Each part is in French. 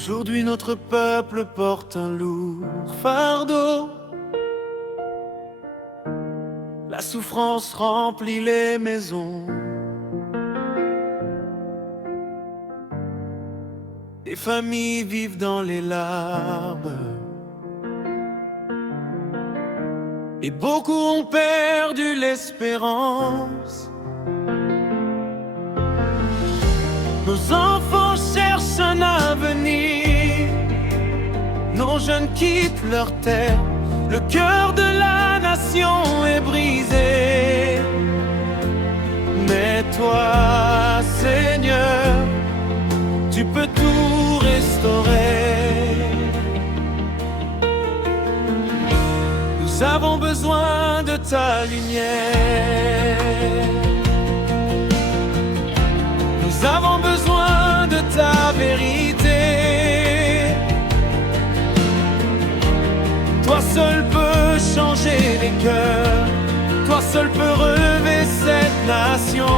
Aujourd'hui notre peuple porte un lourd fardeau. La souffrance remplit les maisons. Des familles vivent dans les larmes. Et beaucoup ont perdu l'espérance. Nos enfants cherchent un avenir. Nos jeunes quittent leur terre. Le cœur de la nation est brisé. Mais toi, Seigneur, tu peux tout restaurer. Nous avons besoin de ta lumière. Nous avons besoin de ta vérité. Toi seul peux changer les cœurs. Toi seul peux relever cette nation.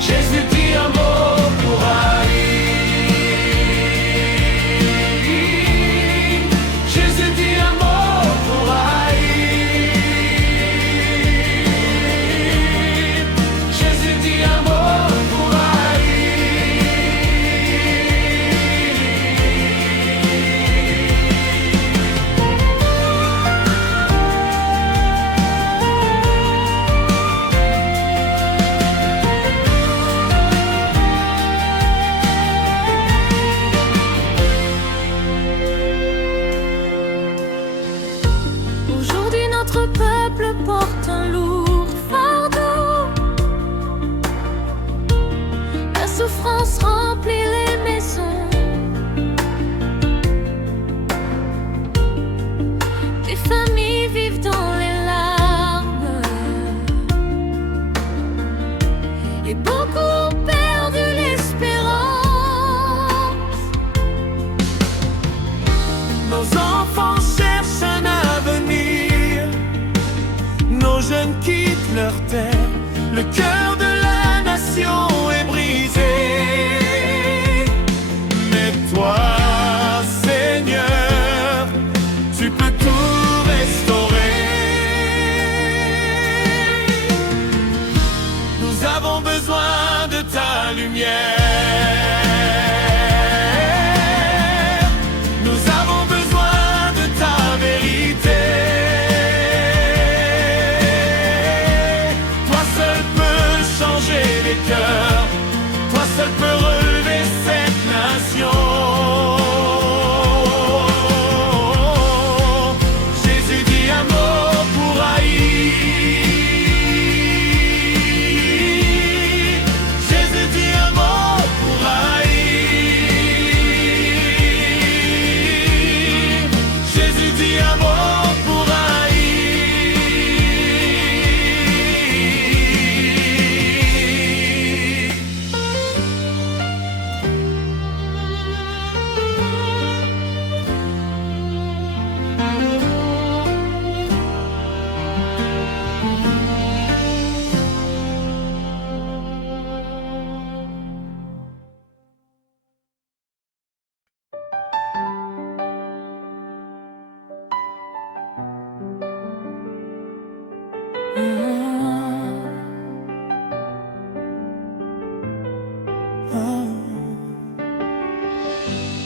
Jésus dit un mot pour haïr. Jésus dit un mot pour haïr. Jésus dit un mot pour Notre peuple porte un lourd fardeau. La souffrance remplit les maisons. Des familles vivent dans les larmes. Et beaucoup ont perdu l'espérance. Nos enfants cherchent un avenir. Nos jeunes quittent leur terre. Le cœur de la nation est brisé. Mais toi, Seigneur, tu peux tout restaurer. Nous avons besoin de ta lumière. Nous avons besoin de ta vérité. Toi seul peux relever cette nation. Jésus dit un mot pour haïr. Jésus dit un mot pour haïr. Jésus dit un mot pour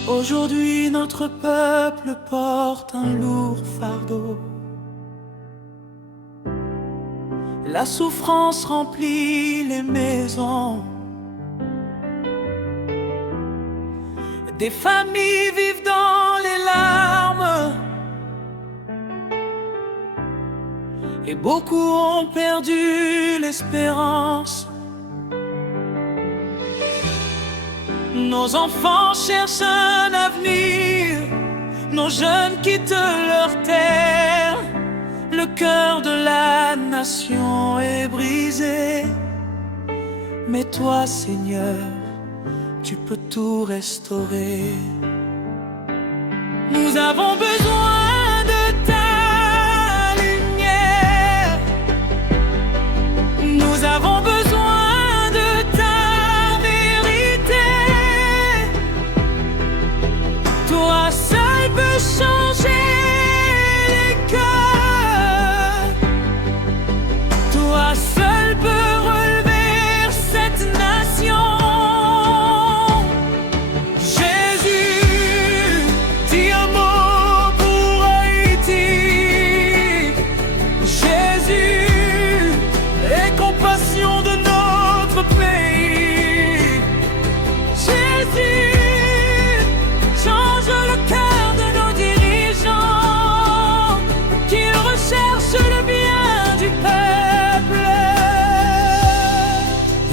Aujourd'hui notre peuple porte un lourd fardeau. La souffrance remplit les maisons. Des familles vivent dans les larmes. Et beaucoup ont perdu l'espérance. Nos enfants cherchent un avenir. Nos jeunes quittent leur terre. Le cœur de la nation est brisé. Mais toi, Seigneur, tu peux tout restaurer. Nous avons besoin de ta lumière. Nous avons besoin de ta vérité.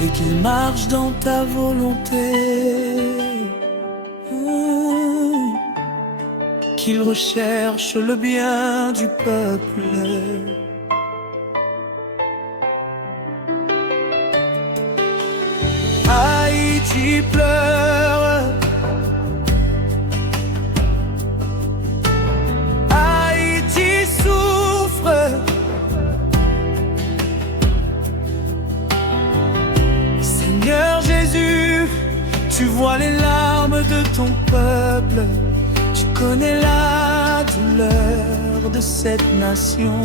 et qu'il marche dans ta volonté. Qu'il recherche le bien du peuple. Haïti pleure, Haïti souffre. Seigneur Jésus, tu vois les larmes de ton peuple, tu connais la douleur de cette nation.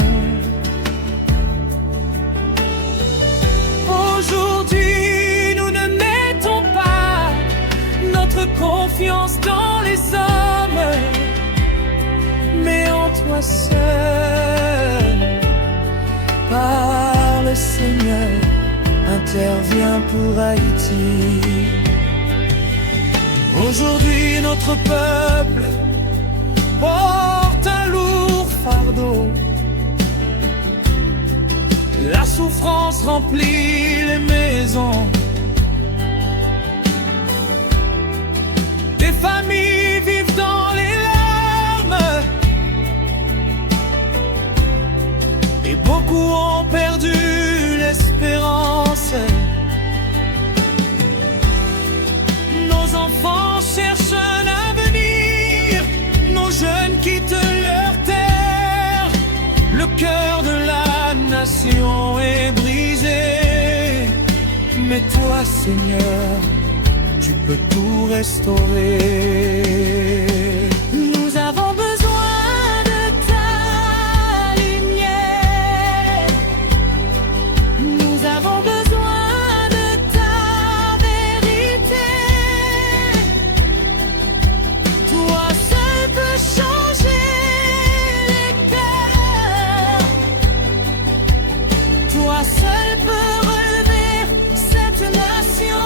Aujourd'hui, nous ne mettons pas notre confiance dans les hommes, mais en toi seul. Parle, Seigneur, interviens pour Haïti. Aujourd'hui, notre peuple porte un lourd fardeau. La souffrance remplit les maisons. Des familles vivent dans les larmes et beaucoup ont perdu l'espérance. Nos enfants cherchent un avenir, nos jeunes quittent leur terre. Le cœur de la nation est brisé, mais toi, Seigneur, tu peux tout restaurer. Nous avons besoin de ta lumière, nous avons besoin de ta vérité. Toi seul peux changer les cœurs, toi seul peux relever cette nation.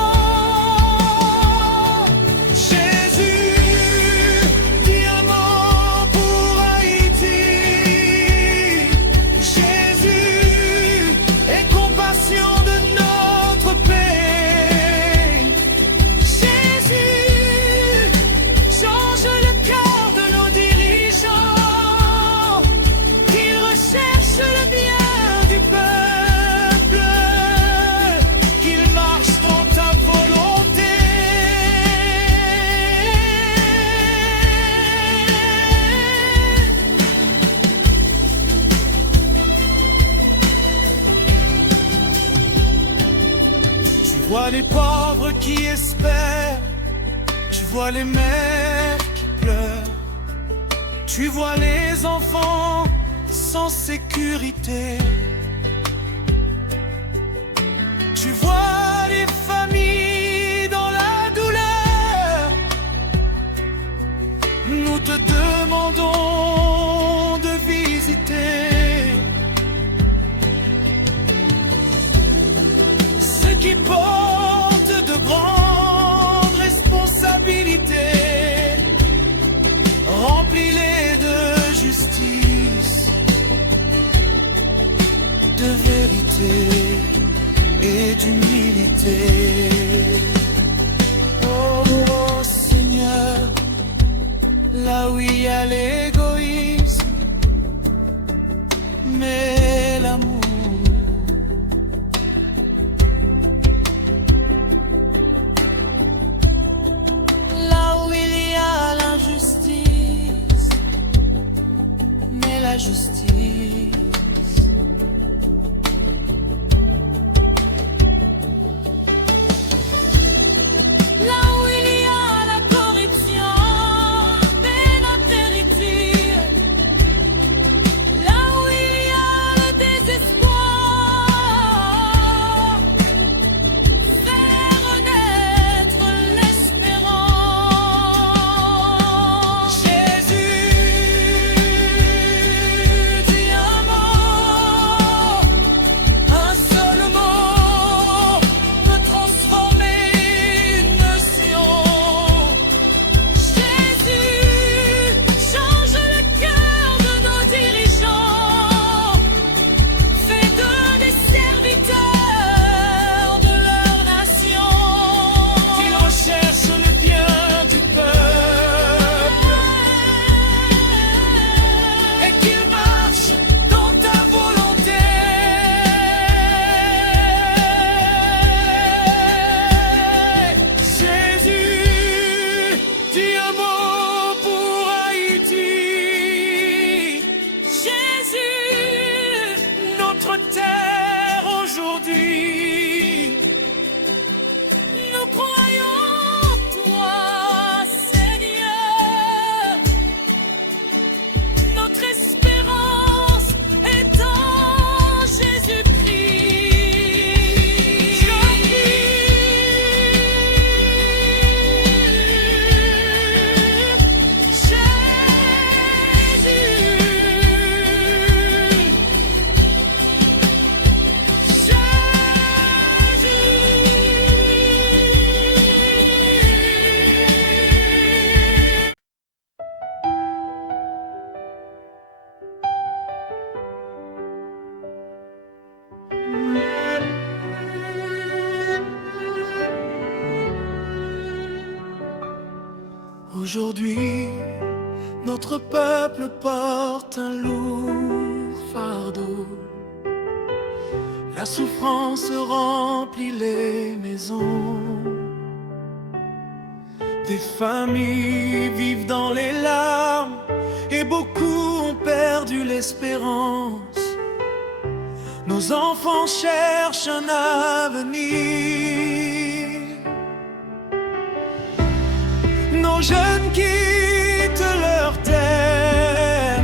Tu vois les pauvres qui espèrent, tu vois les mères qui pleurent, tu vois les enfants sans sécurité, tu vois les familles dans la douleur. Nous te demandons de visiter ceux qui portent de grandes responsabilités. Remplis-les de justice, de vérité et d'humilité. Oh, oh Seigneur, là où il y a l'égoïsme, mais l'amour. La justice. Là où il y a la corruption et la vérité, là où il y a le désespoir, faire renaître l'espérance. Jésus, Aujourd'hui, notre peuple porte un lourd fardeau. La souffrance remplit les maisons. Des familles vivent dans les larmes et beaucoup ont perdu l'espérance. Nos enfants cherchent un avenir. Nos jeunes quittent leur terre.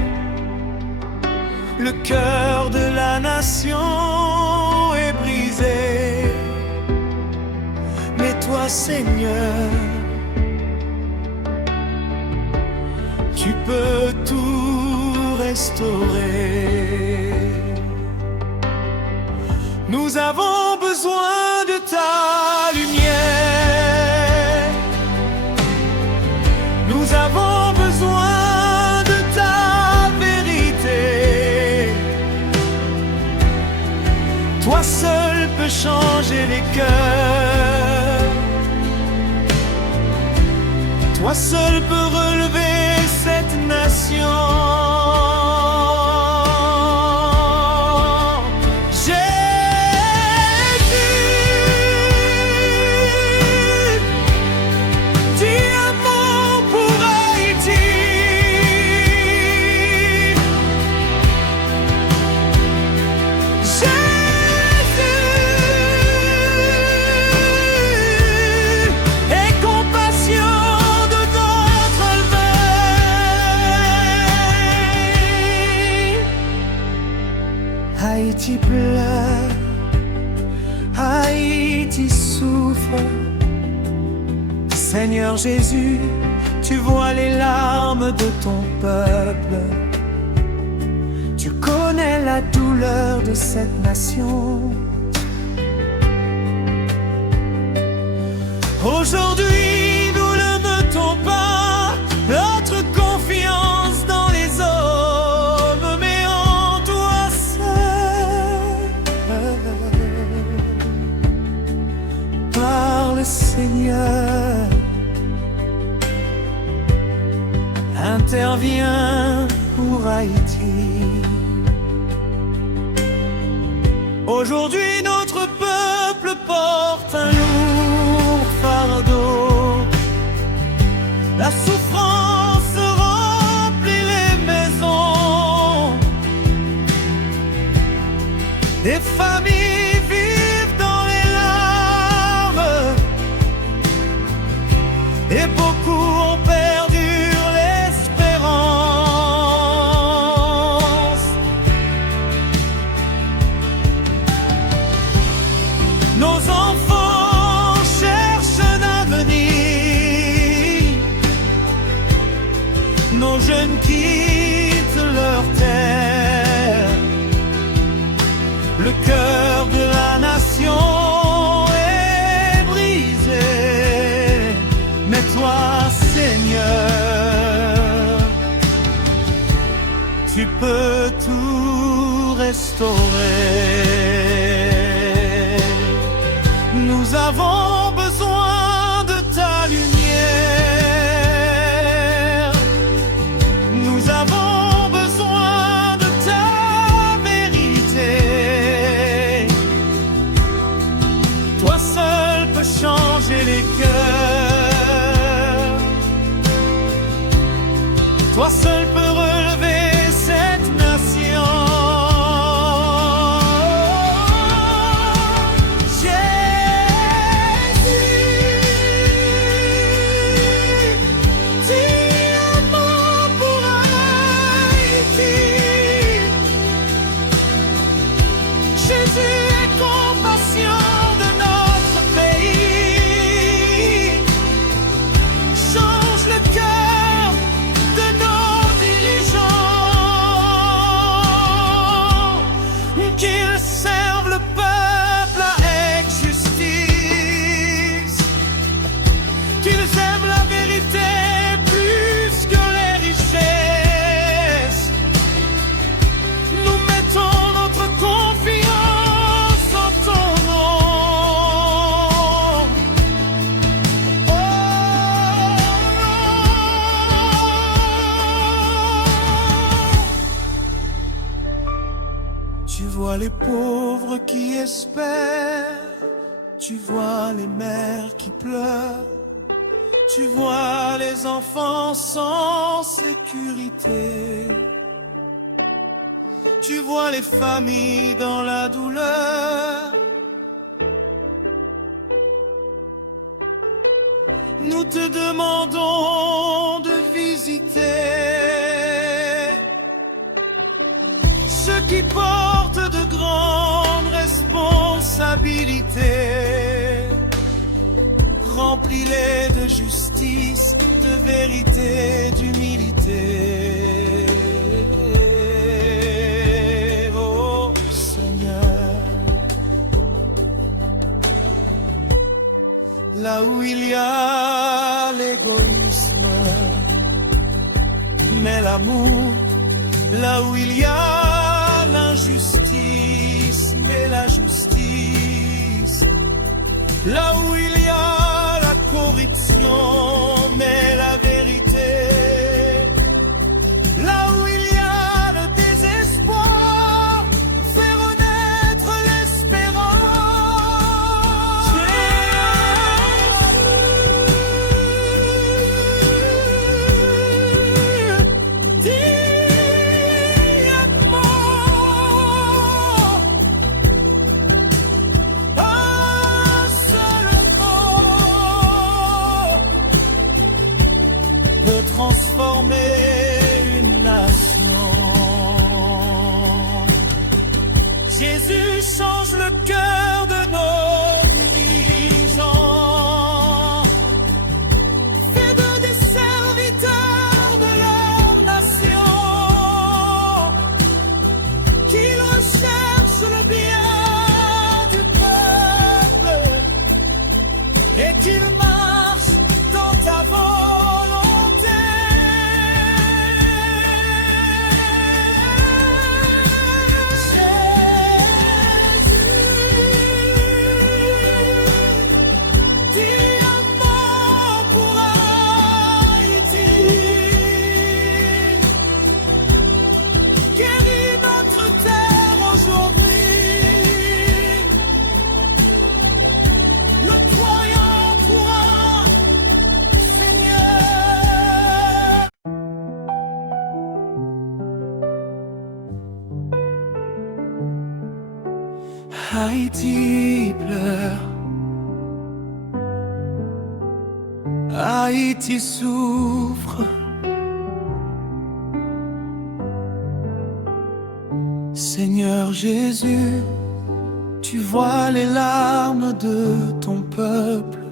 Le cœur de la nation est brisé. Mais toi, Seigneur, tu peux tout restaurer. Nous avons besoin de ta lumière. Nous avons besoin de ta vérité. Toi seul peux changer les cœurs. Toi seul peux relever cette nation. Haïti pleure, Haïti souffre. Seigneur Jésus, tu vois les larmes de ton peuple. Tu connais la douleur de cette nation. Aujourd'hui, nous ne mettons pas notre confiance dans les hommes, mais en toi seul. Parle, Seigneur, interviens pour Haïti. Aujourd'hui, notre peuple porte un lourd fardeau. La souffrance remplit les maisons. Des familles vivent dans les larmes et beaucoup ont perdu l'espérance. Nos enfants cherchent un avenir. Nos jeunes quittent leur terre. Le cœur de la nation est brisé. Mais toi, Seigneur, tu peux tout restaurer. Nous avons besoin de ta lumière. Nous avons besoin de ta vérité. Toi seul peux changer les cœurs. Toi seul peux relever cette nation. Change le cœur de nos vois les pauvres qui espèrent, tu vois les mères qui pleurent, tu vois les enfants sans sécurité, tu vois les familles dans la douleur. Nous te demandons de visiter ceux qui portent de grandes responsabilités. Remplis-les de justice, de vérité, d'humilité. Oh Seigneur, là où il y a l'égoïsme, mais l'amour, là où il y a l'injustice, mais la justice, là où il y a la corruption, mais la vérité, là où il y a le désespoir, fais renaître l'espérance. Transformer une nation. Jésus change le cœur de nos dirigeants. Fais d'eux des serviteurs de leur nation, qu'ils recherchent le bien du peuple et qu'ils marchent dans ta volonté. Haïti pleure, Haïti souffre. Seigneur Jésus, tu vois les larmes de ton peuple,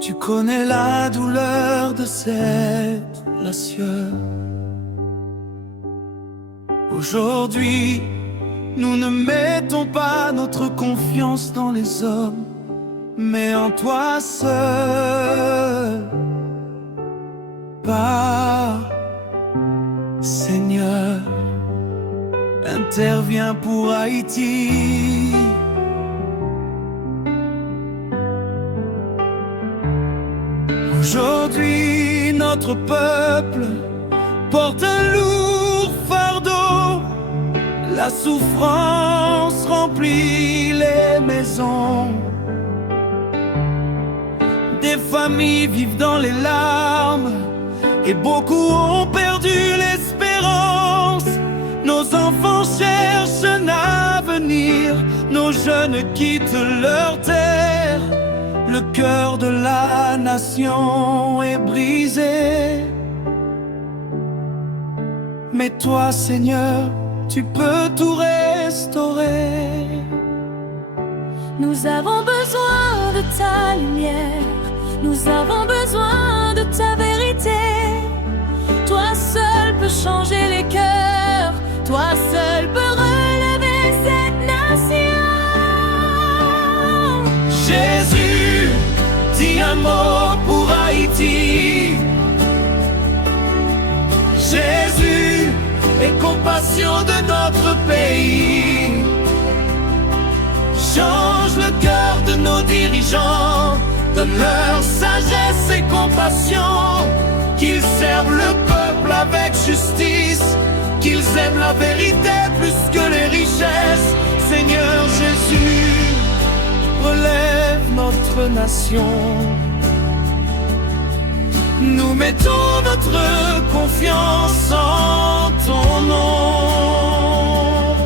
tu connais la douleur de cette nation. Aujourd'hui, nous ne mettons pas notre confiance dans les hommes, mais en toi seul. Par Seigneur, interviens pour Haïti. Aujourd'hui, notre peuple porte un lourd fardeau. La souffrance remplit les maisons. Des familles vivent dans les larmes et beaucoup ont perdu l'espérance. Nos enfants cherchent un avenir, nos jeunes quittent leur terre. Le cœur de la nation est brisé. Mais toi, Seigneur, tu peux tout restaurer. Nous avons besoin de ta lumière, nous avons besoin de ta vérité. Toi seul peux changer les cœurs, toi seul peux relever cette nation. Jésus, dis un mot pour Haïti. Jésus, aie compassion de notre pays. Change le cœur de nos dirigeants, donne leur sagesse et compassion, qu'ils servent le peuple avec justice, qu'ils aiment la vérité plus que les richesses. Seigneur Jésus, relève notre nation. Nous mettons notre confiance en ton nom.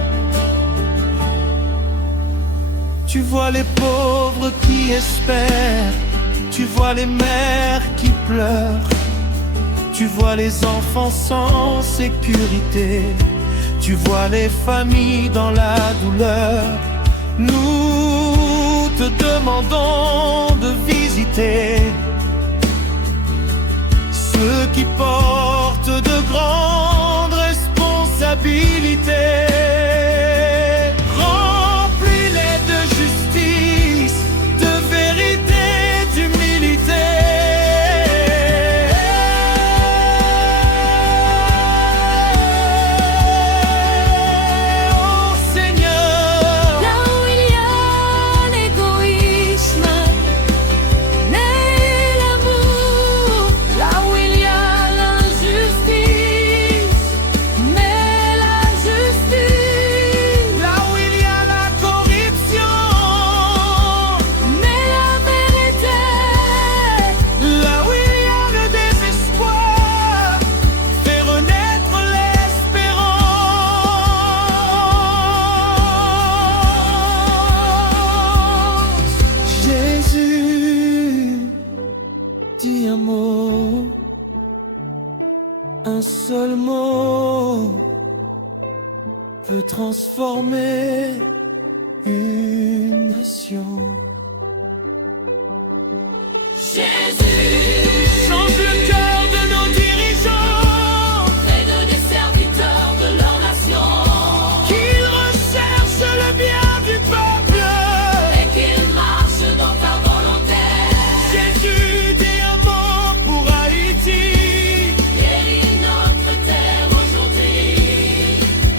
Tu vois les pauvres qui espèrent, tu vois les mères qui pleurent, tu vois les enfants sans sécurité, tu vois les familles dans la douleur. Nous te demandons de visiter ceux qui portent de grandes responsabilités. Remplis-les de justice, de vérité, d'humilité. Oh Seigneur, Là où il y a l'égoïsme, naît l'amour. Là où il y a l'injustice, naît la justice. là où il y a la corruption, Naît la vérité. là où il y a le désespoir, fais renaître l'espérance. Jésus, dis un mot, un seul mot peut transformer une nation. Change le cœur de nos dirigeants, Fais-nous des serviteurs de leur nation, qu'ils recherchent le bien du peuple. et qu'ils marchent dans ta volonté. Jésus, dis un mot pour Haïti. Guéris notre terre aujourd'hui.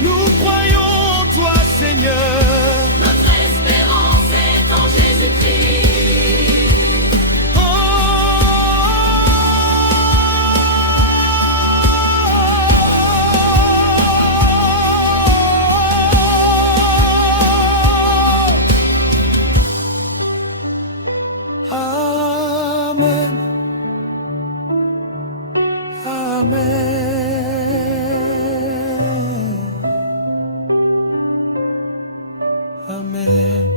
Nous croyons en toi, Seigneur. Notre espérance est en Jésus-Christ. Amen. Amen. Amen.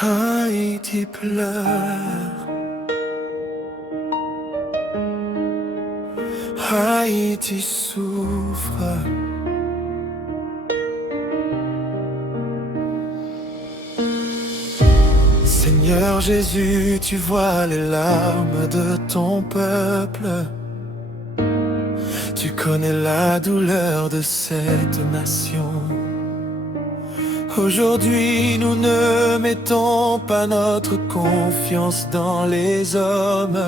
Haïti pleure, Haïti souffre. Seigneur Jésus, tu vois les larmes de ton peuple. Tu connais la douleur de cette nation. Aujourd'hui, nous ne mettons pas notre confiance dans les hommes,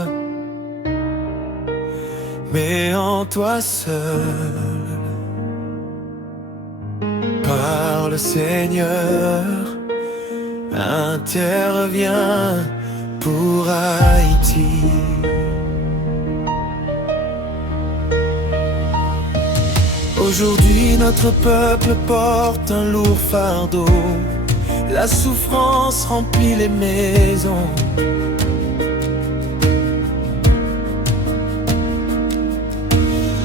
mais en toi seul. Parle Seigneur, interviens pour Haïti. Aujourd'hui notre peuple porte un lourd fardeau. La souffrance remplit les maisons.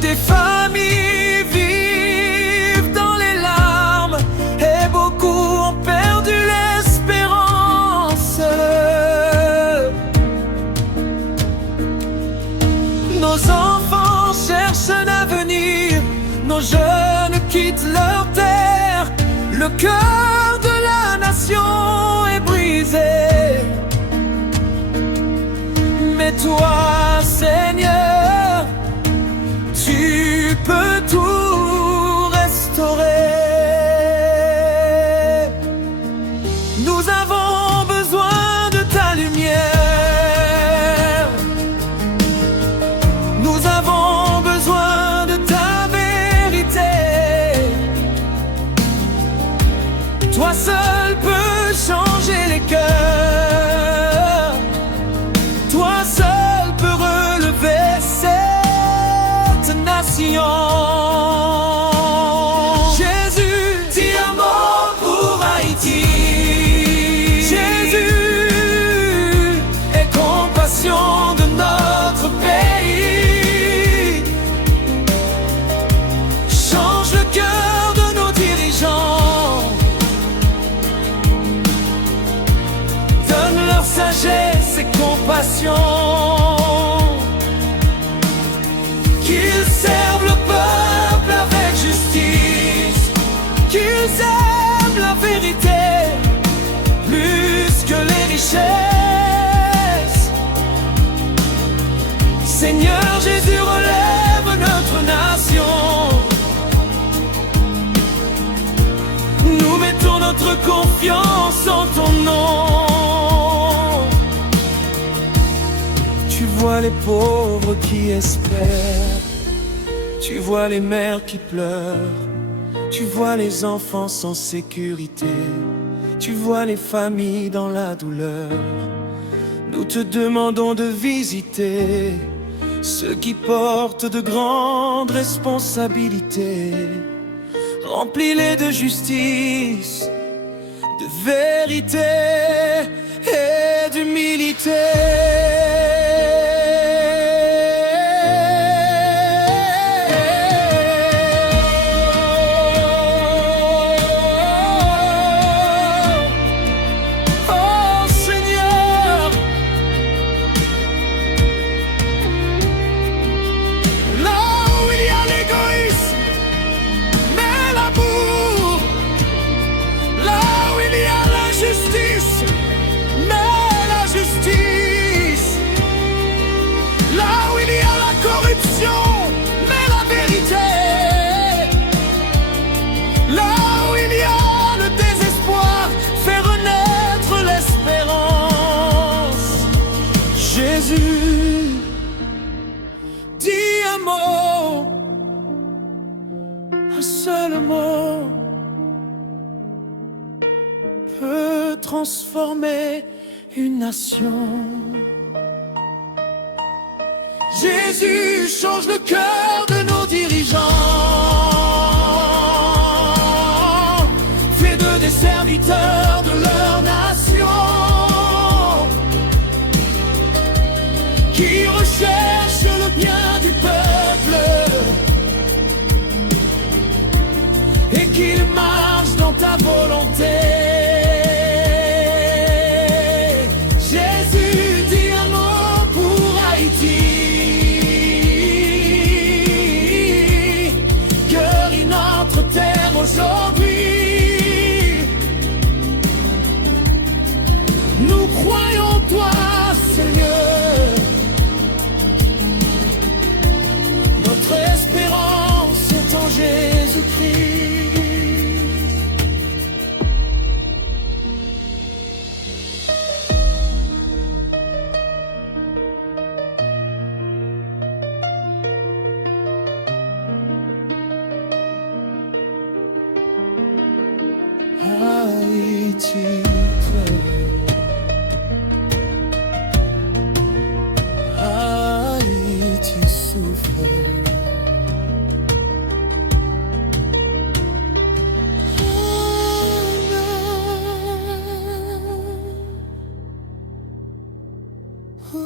Des familles vivent dans les larmes et beaucoup ont perdu l'espérance. Nos enfants cherchent un avenir, nos jeunes quittent leur terre. Le cœur de la nation est brisé. Mais toi, Seigneur, tu peux tout restaurer. Nous avons besoin de ta lumière. Nous avons besoin de ta vérité. Toi seul peux compassion. Jésus, dis un mot pour Haïti. Jésus, aie compassion de notre pays. Change le cœur de nos dirigeants. Donne leur sagesse et compassion. Qu'ils servent le peuple avec justice. Qu'ils aiment la vérité plus que les richesses. Seigneur Jésus, relève notre nation. Nous mettons notre confiance en ton nom. Tu vois les pauvres qui espèrent. Tu vois les mères qui pleurent. Tu vois les enfants sans sécurité. Tu vois les familles dans la douleur. Nous te demandons de visiter ceux qui portent de grandes responsabilités. Remplis-les de justice, de vérité et d'humilité. Jésus, dis un mot, un seul mot peut transformer une nation. Jésus, change le cœur de nos dirigeants. Fais d'eux des serviteurs de leur nation, qui recherche le bien du peuple et qu'il marche dans ta volonté. Jésus, dis un mot pour Haïti. Guéris notre terre aujourd'hui. Nous croyons en toi, Seigneur. Notre espérance est en Jésus-Christ. Haïti pleure. Haïti souffre. Oh,